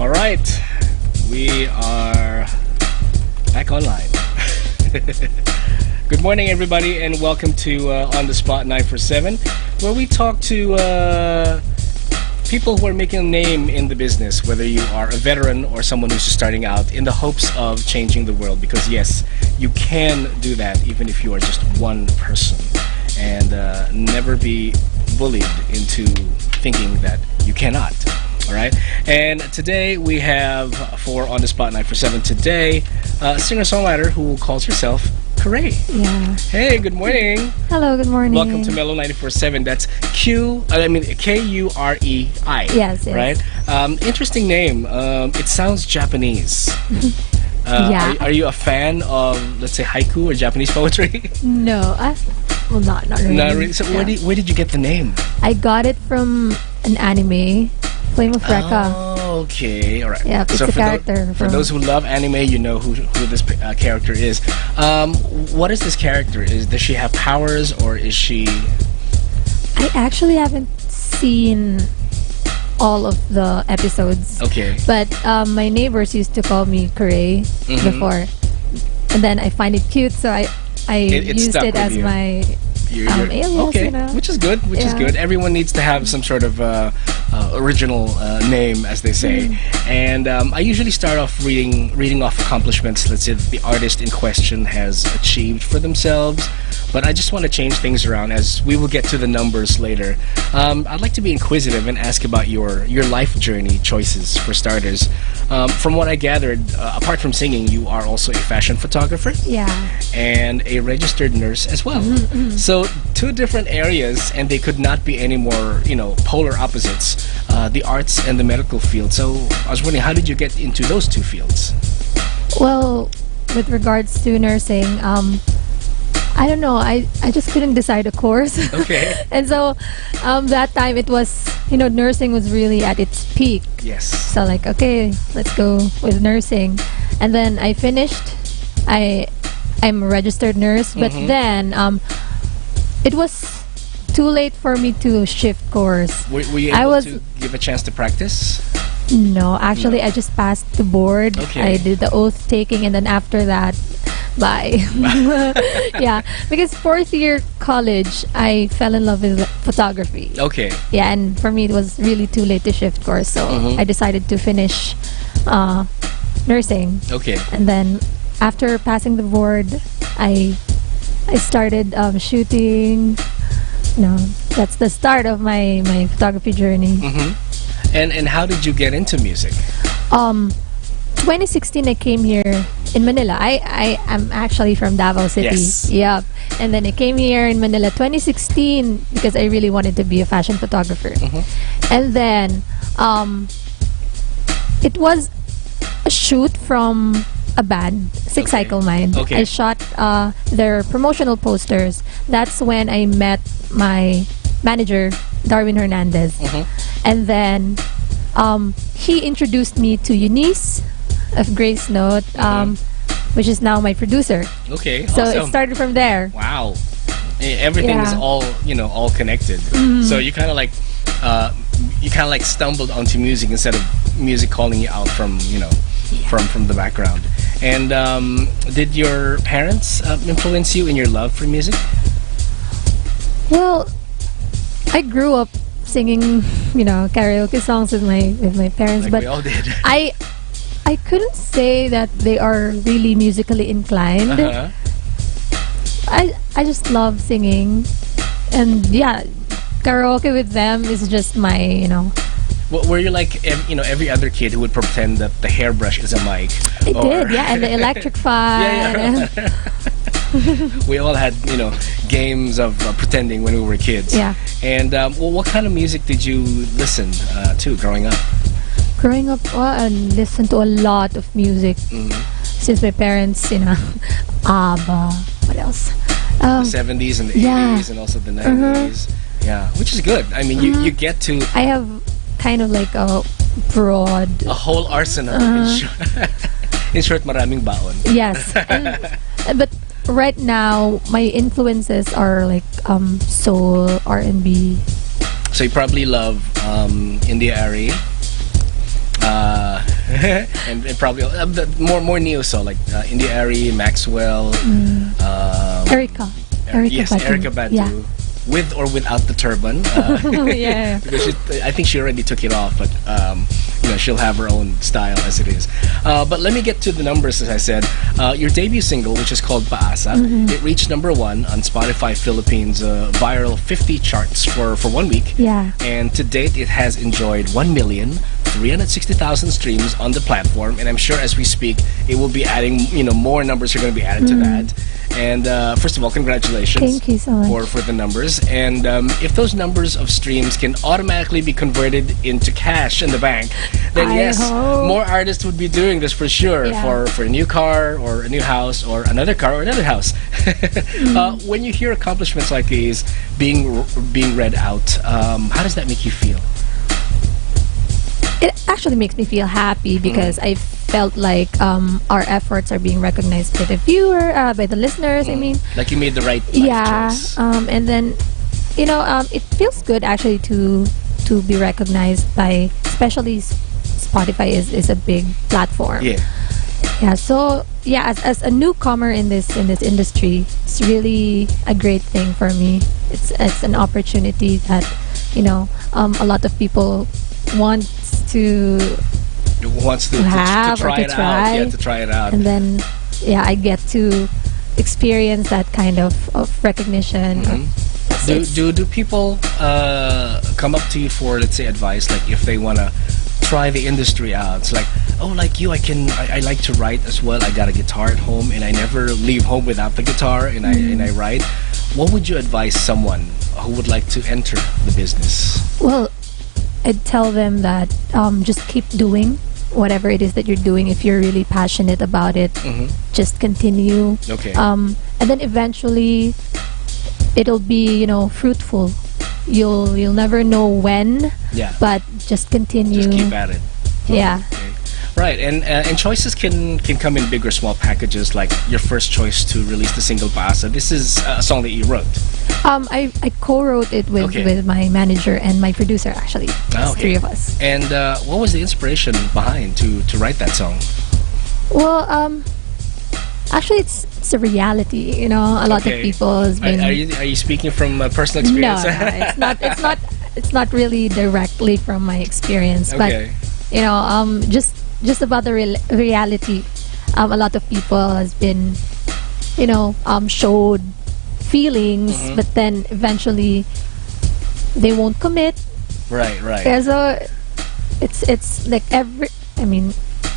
All right, we are back online. Good morning, everybody, and welcome to On the Spot 947, where we talk to people who are making a name in the business, whether you are a veteran or someone who's just starting out, in the hopes of changing the world. Because yes, you can do that even if you are just one person, and never be bullied into thinking that you cannot. All right, and today we have for On the Spot 947 today a singer-songwriter who calls herself KUREI. Yeah. Hey, good morning. Hello, good morning. Welcome to Mellow 94.7. That's K-U-R-E-I. Yes, yes. Right? Interesting name. It sounds Japanese. Yeah. Are you a fan of, let's say, haiku or Japanese poetry? No, well, not really. Not really. So Yeah. where did you get the name? I got it from an anime, Flame of Recca. Oh, okay. All right. Yeah, it's so a for character. For those who love anime, you know who this character is. What is this character? Does she have powers, or is she... I actually haven't seen all of the episodes. Okay. But my neighbors used to call me KUREI before. And then I find it cute, so I It used stuck it with as you. my alias, okay, you know. which is good. Which is Yeah. good. Everyone needs to have some sort of original name, as they say. And I usually start off reading off accomplishments, let's say, that the artist in question has achieved for themselves. But I just want to change things around, as we will get to the numbers later. I'd like to be inquisitive and ask about your life journey choices, for starters. From what I gathered, apart from singing, you are also a fashion photographer. Yeah. And a registered nurse as well. So two different areas, and they could not be any more, polar opposites, the arts and the medical field. So I was wondering, how did you get into those two fields? Well, with regards to nursing, I don't know. I just couldn't decide a course. Okay. And so that time it was, nursing was really at its peak. Yes. So like, okay, let's go with nursing. And then I finished. I'm a registered nurse, but then it was too late for me to shift course. Were you able to give a chance to practice? No, actually, No. I just passed the board. Okay. I did the oath taking, and then after that, bye. Yeah, because fourth year college, I fell in love with photography. Okay. Yeah, and for me, it was really too late to shift course, so I decided to finish nursing. Okay. And then after passing the board, I started shooting. That's the start of my photography journey. And how did you get into music? 2016, I came here in Manila. I am actually from Davao City. Yes. Yep. And then I came here in Manila 2016 because I really wanted to be a fashion photographer. And then it was a shoot from a band, Six Okay. Cycle Mind. Okay. I shot their promotional posters. That's when I met my manager, Darwin Hernandez. And then he introduced me to Eunice of Grace Note, which is now my producer. Okay. So awesome. it started from there. Wow. Everything is Yeah. all connected. So you kind of like stumbled onto music instead of music calling you out from from the background. And did your parents influence you in your love for music? Well, I grew up singing, karaoke songs with my parents, Like but we all did. I couldn't say that they are really musically inclined. I just love singing, and yeah, karaoke with them is just my Were you like every other kid who would pretend that the hairbrush is a mic? I did, yeah, and the electric fan. Yeah. We all had games of pretending when we were kids. Yeah. And what kind of music did you listen to growing up? Growing up, I listened to a lot of music since my parents, ABBA. What else? The 70s and the yeah. 80s and also the 90s. Yeah, which is good. I mean, you get to I have kind of like a broad. a whole arsenal. In short, maraming baon. Yes, but right now my influences are like soul, R&B. So you probably love India Ari, and probably more neo soul like India Ari, Maxwell, Erica. yes, Badu. Erica Badu. Yeah. With or without the turban, Yeah. because I think she already took it off, but she'll have her own style as it is. But let me get to the numbers. As I said, your debut single, which is called Paasa, it reached #1 on Spotify Philippines viral 50 charts for 1 week. Yeah. And to date, it has enjoyed 1,360,000 streams on the platform. And I'm sure as we speak, it will be adding, more numbers are going to be added to that. And first of all, congratulations. Thank you so much. For the numbers. And if those numbers of streams can automatically be converted into cash in the bank, then I yes, hope. more artists would be doing this for sure. Yeah. For a new car or a new house or another car or another house. When you hear accomplishments like these being read out, how does that make you feel? It actually makes me feel happy because I felt like our efforts are being recognized by the viewer, by the listeners. I mean, like you made the right life yeah. choice. And then, it feels good actually to be recognized by, especially Spotify is a big platform. Yeah. Yeah. So yeah, as a newcomer in this industry, it's really a great thing for me. It's an opportunity that a lot of people want to Wants to have try or it to out. try. Yeah, to try it out. and then I get to experience that kind of recognition. Do people come up to you for, let's say, advice, like if they want to try the industry out? It's like, oh, like you, I like to write as well. I got a guitar at home and I never leave home without the guitar, and I write. What would you advise someone who would like to enter the business? Well, I'd tell them that just keep doing whatever it is that you're doing. If you're really passionate about it, just continue. Okay. And then eventually it'll be fruitful. You'll never know when, Yeah. but just continue. Just keep at it. Yeah. Okay. Right, and choices can come in big or small packages. Like your first choice to release the single Paasa. This is a song that you wrote. I co-wrote it with my manager and my producer, actually. It's three of us. And what was the inspiration behind to write that song? Well, actually, it's a reality. A lot of people has been. Are you speaking from personal experience? No, it's not really directly from my experience, but just about the reality. A lot of people has been, showed feelings, but then eventually they won't commit. Right. Yeah, so it's like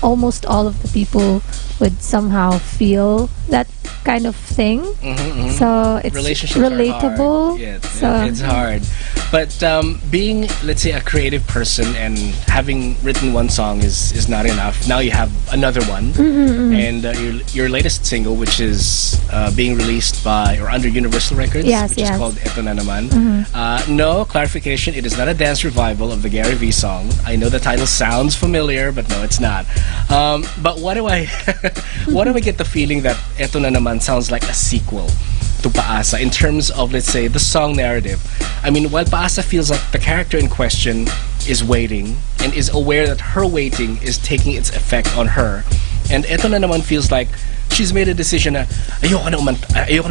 almost all of the people would somehow feel that kind of thing. So it's Relationships relatable. Are hard. It's hard. But being, let's say, a creative person and having written one song is not enough. Now you have another one, and your latest single, which is being released by or under Universal Records, which is called Eto Na Naman. No clarification, it is not a dance revival of the Gary V song. I know the title sounds familiar, but no, it's not. But what do I get the feeling that Eto Na Naman sounds like a sequel to Paasa in terms of, let's say, the song narrative? I mean, while Paasa feels like the character in question is waiting and is aware that her waiting is taking its effect on her, and Eto Na Naman feels like she's made a decision na ayoko na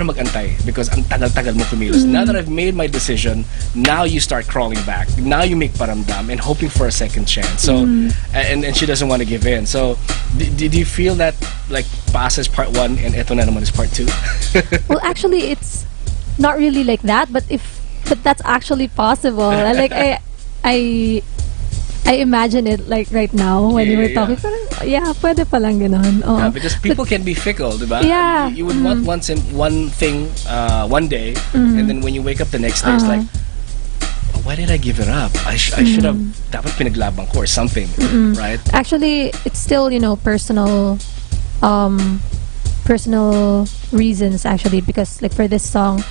mag-antay because ang tagal-tagal mo kumilos. Now that I've made my decision, now you start crawling back. Now you make paramdam and hoping for a second chance. So and she doesn't want to give in. So did you feel that like Paasa is part 1 and Eto Na Naman is part 2? Well, actually, it's not really like that, but that's actually possible. Like I imagine it like right now when you were talking. Yeah, pwede palang ganon. Yeah, because people can be fickle, diba? Yeah. You would want one thing one day, and then when you wake up the next day, it's like, oh, why did I give it up? I should have dapat pinaglabang ko or something, right? Actually, it's still personal reasons, actually, because like for this song,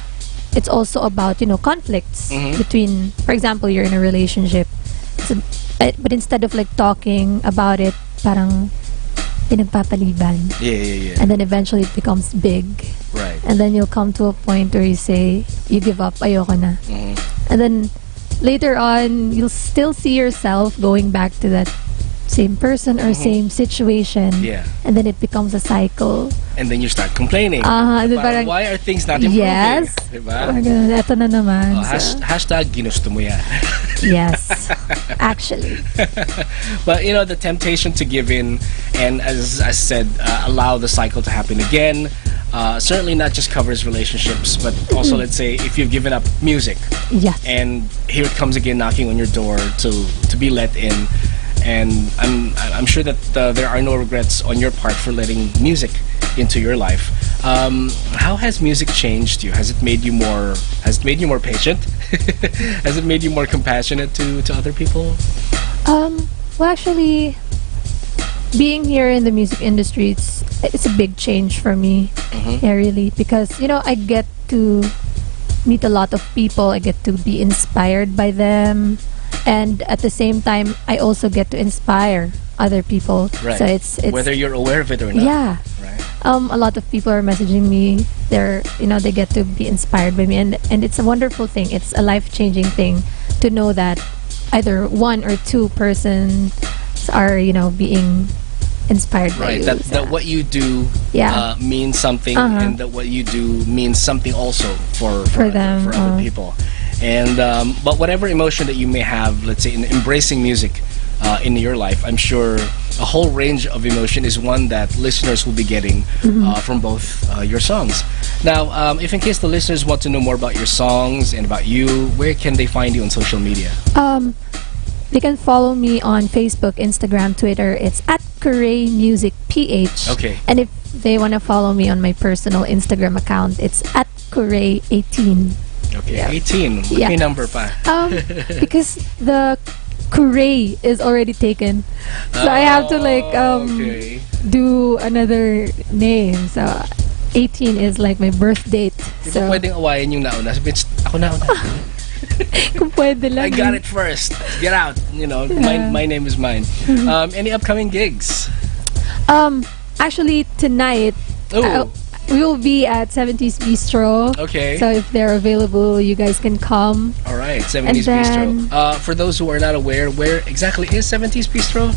it's also about conflicts between, for example, you're in a relationship, but instead of like talking about it, parang pinagpapaliban. Yeah. And then eventually it becomes big. Right. And then you'll come to a point where you say, you give up, ayoko na. And then later on, you'll still see yourself going back to that same person or same situation. Yeah. And then it becomes a cycle. And then you start complaining. Parang, why are things not improving? Yes. Diba? Parang ganun, eto na naman. Oh, hashtag ginusto mo yan. Yes, actually. But you know, the temptation to give in and, as I said, allow the cycle to happen again, certainly not just covers relationships, but also, let's say, if you've given up music, Yes. and here it comes again knocking on your door to be let in, and I'm sure that there are no regrets on your part for letting music into your life. How has music changed you? Has it made you more patient? Has it made you more compassionate to other people? Well, actually, being here in the music industry, it's a big change for me. Yeah, really, because I get to meet a lot of people. I get to be inspired by them, and at the same time, I also get to inspire other people. Right. So it's whether you're aware of it or not. yeah. Right. A lot of people are messaging me. They get to be inspired by me, and it's a wonderful thing. It's a life-changing thing to know that either one or two persons are being inspired by Right. you. That what you do Yeah. means something, and that what you do means something also for them, other people. And but whatever emotion that you may have, let's say in embracing music in your life, I'm sure a whole range of emotion is one that listeners will be getting from both your songs. Now, if in case the listeners want to know more about your songs and about you, where can they find you on social media? They can follow me on Facebook, Instagram, Twitter. It's at KUREI Music PH. Okay. And if they want to follow me on my personal Instagram account, it's at KUREI18. Okay, Yeah. 18. What Yeah. may number pa? Because the KUREI is already taken, so I have to Okay. do another name. So 18 is like my birth date. Di ba So pwedeng awayan yung nauna? Sabihin, ako nauna. kung pwede lang. I got it first. Get out. My name is mine. Any upcoming gigs? Actually tonight, Oh, we will be at 70s Bistro. okay. So if they're available, you guys can come. All right, 70s And Bistro. For those who are not aware, where exactly is 70s Bistro?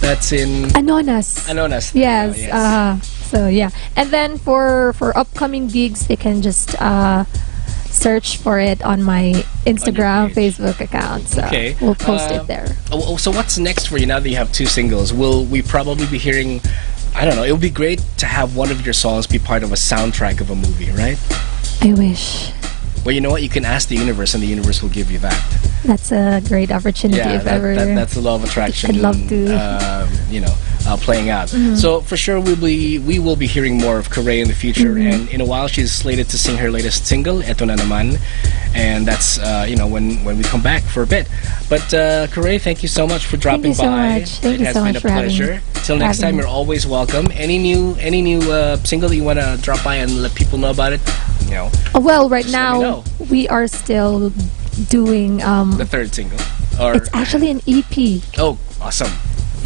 That's in Anonas. Anonas. Yes. Oh, yes. So yeah, and then for upcoming gigs, they can just search for it on my Instagram, page. Facebook account. So Okay. we'll post it there. So what's next for you now that you have two singles? Will we probably be hearing? I don't know. It would be great to have one of your songs be part of a soundtrack of a movie, right? I wish. Well, you know what? You can ask the universe, and the universe will give you that. That's a great opportunity if ever. That's the law of attraction. I'd love to. Playing out. So for sure, we will be hearing more of KUREI in the future. And in a while, she's slated to sing her latest single, "Eto na naman," and that's when we come back for a bit. But KUREI, thank you so much for dropping Thank you so by. much. Thank it you has so been much a for having pleasure. me. Till next time, Having me. you're always welcome. Any new single that you want to drop by and let people know about it? Well, right Just let me know. now we are still doing. The third single, or It's actually an EP oh, awesome.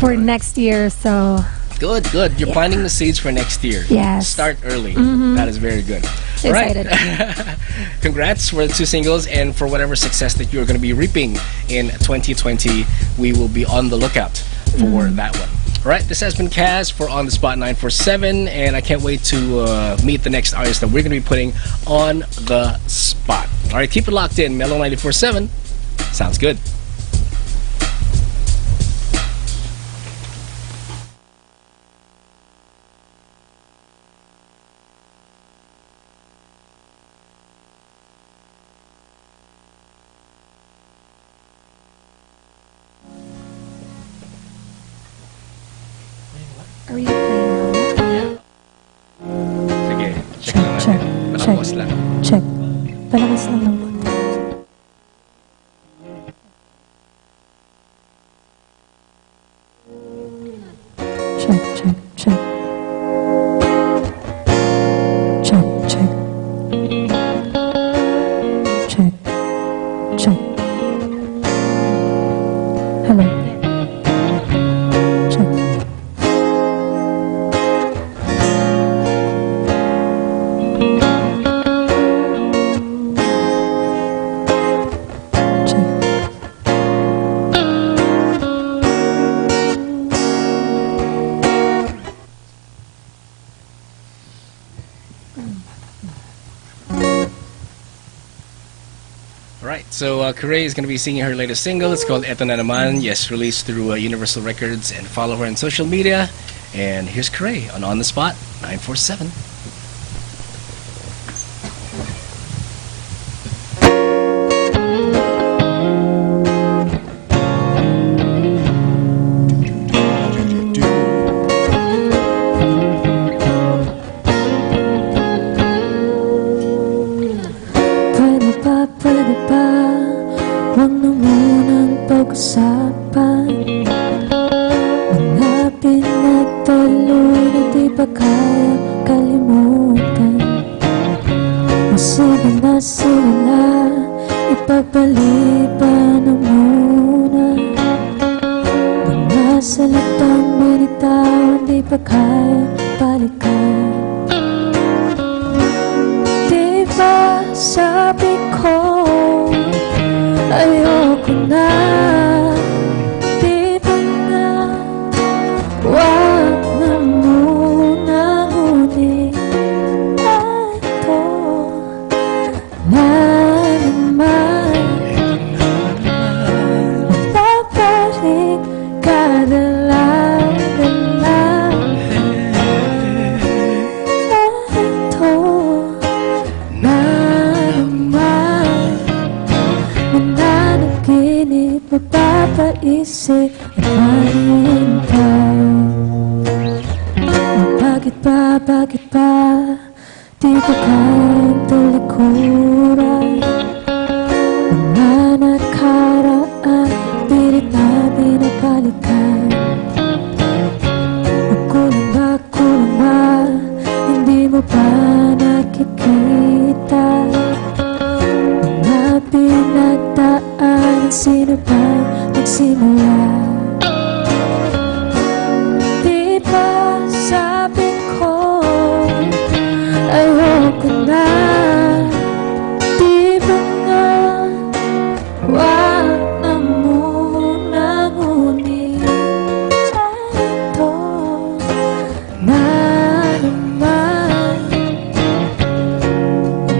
for next year. So Good. You're planting the seeds for next year. Yes. Start early. That is very good. So All right. excited. Congrats for the two singles and for whatever success that you're going to be reaping in 2020. We will be on the lookout for that one. All right. This has been Kaz for On the Spot 947, and I can't wait to meet the next artist that we're going to be putting on the spot. All right. Keep it locked in. Mellow 94.7. Sounds good. are you playing? Sige. Check Check, lang check, natin. check. Palapos lang. Check. Palakas lang ng konti. Check, check, check. Check, check. Check, check. Hello. Check. Check. right. So KUREI is going to be singing her latest single. It's called Eto Na Naman. Yes, released through Universal Records. And follow her on social media. And here's KUREI on The Spot 947. Pwede ba, huwag na munang pag-usapan mga pinagtalunan, di ba kaya kalimutan? O sige na, ipagpaliban na muna mga salitang binitawan, di ba kaya balikan? Di ba sabi ko ayoko na, di ba nga wag na muna, ngunit ito na naman, babalik ka na lang. Ito na naman, mananaginip, mapapaisip at mahintay. Bakit ba, di ba kayang talikuran mga nakaraan, pilit na binabalikan? Kulang ba, hindi mo ba nakikita mga pinagdaan, sino ba nagsimula? Di ba sabi ko ayoko na, di ba nga wag na muna, ngunit ito na naman,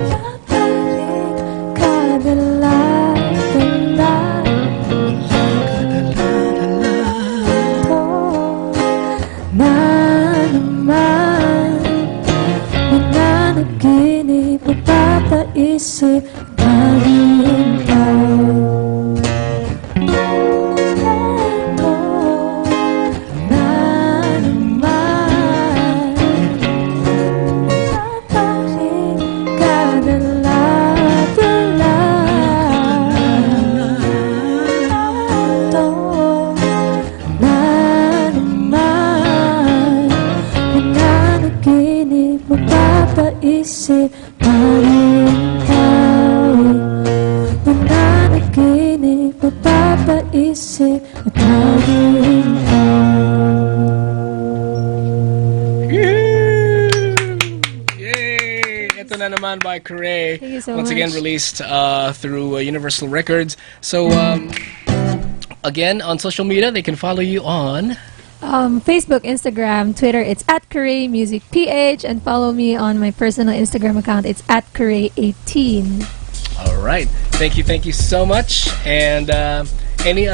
babalik ka na lang. Ito na naman, mananaginip, mapapaisip, maghihintay. Ito na naman, babalik ka na lang. Ito na naman, mananaginip, mapapaisip, maghihintay. Mananaginip, mapapaisip at Yay! Ito na naman by KUREI. Thank you so Once again much. released through Universal Records. So again, on social media, they can follow you on... Facebook, Instagram, Twitter, it's at KUREI Music PH, and follow me on my personal Instagram account. It's at KUREI18. All right. Thank you so much. And any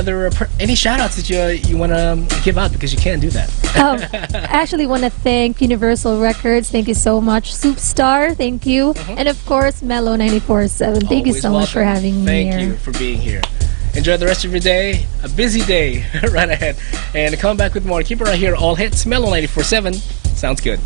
shout outs that you want to give out, because you can't do that? I actually want to thank Universal Records. Thank you so much. Soupstar, thank you. And of course, Mellow 94.7. Thank you Always so much for welcome. having me here. Thank you for being here. Enjoy the rest of your day. A busy day right ahead. And come back with more. Keep it right here. All hits. Mellow 94.7. Sounds good.